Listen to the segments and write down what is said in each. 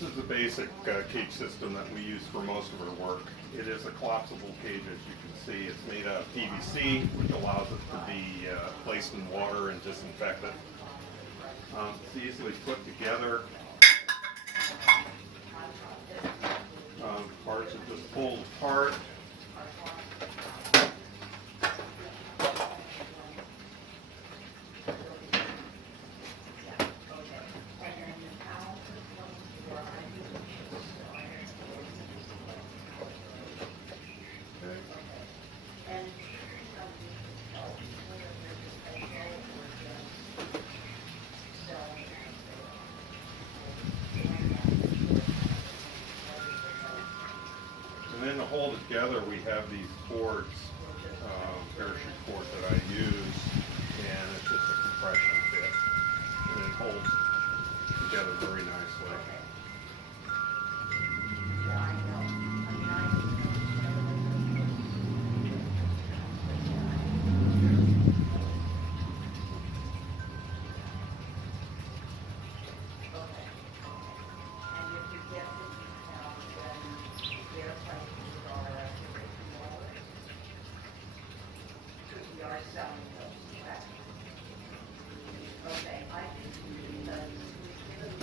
This is the basic cage system that we use for most of our work. It is a collapsible cage, as you can see. It's made out of PVC, which allows it to be placed in water and disinfected. It's easily put together. Parts are just pulled apart. And then to hold it together, we have these cords, parachute cord that I use, and it's just a compression fit, and it holds together very nicely.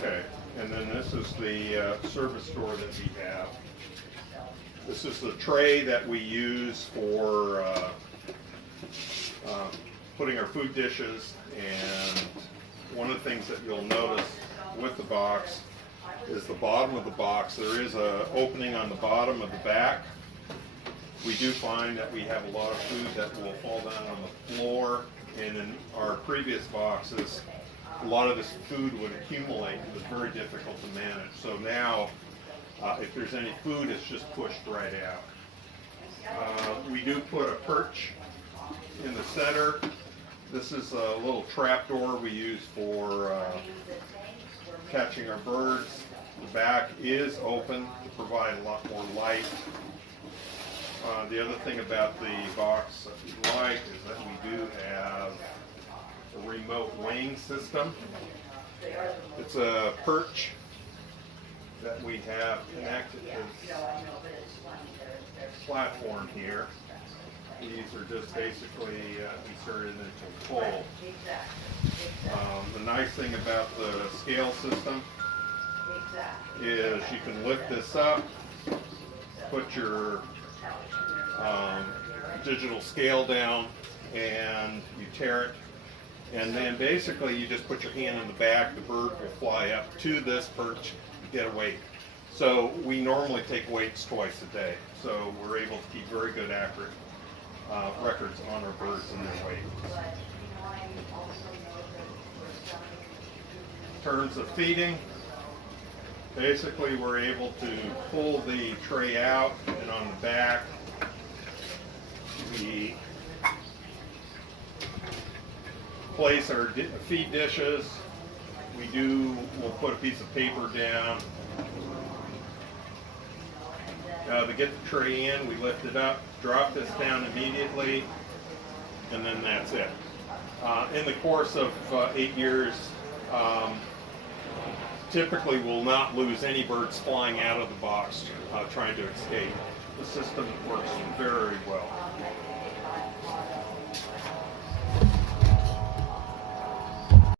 Okay, and then this is the service door that we have. This is the tray that we use for putting our food dishes, and one of the things that you'll notice with the box is the bottom of the box. There is an opening on the bottom of the back. We do find that we have a lot of food that will fall down on the floor, and in our previous boxes, a lot of this food would accumulate. It was very difficult to manage. So now, if there's any food, it's just pushed right out. We do put a perch in the center. This is a little trap door we use for catching our birds. The back is open to provide a lot more light. The other thing about the box that we like is that we do have a remote weighing system. It's a perch that we have connected to this platform here. These are just basically inserted into a pole. The nice thing about the scale system is you can lift this up, put your digital scale down, and you tear it, and then basically you just put your hand in the back. The bird will fly up to this perch, get a weight. So we normally take weights twice a day, so we're able to keep very good, accurate records on our birds and their weight. In terms of feeding, basically we're able to pull the tray out, and on the back we place our feed dishes. We'll put a piece of paper down. To get the tray in, we lift it up, drop this down immediately, and then that's it. In the course of 8 years, typically we'll not lose any birds flying out of the box trying to escape. The system works very well.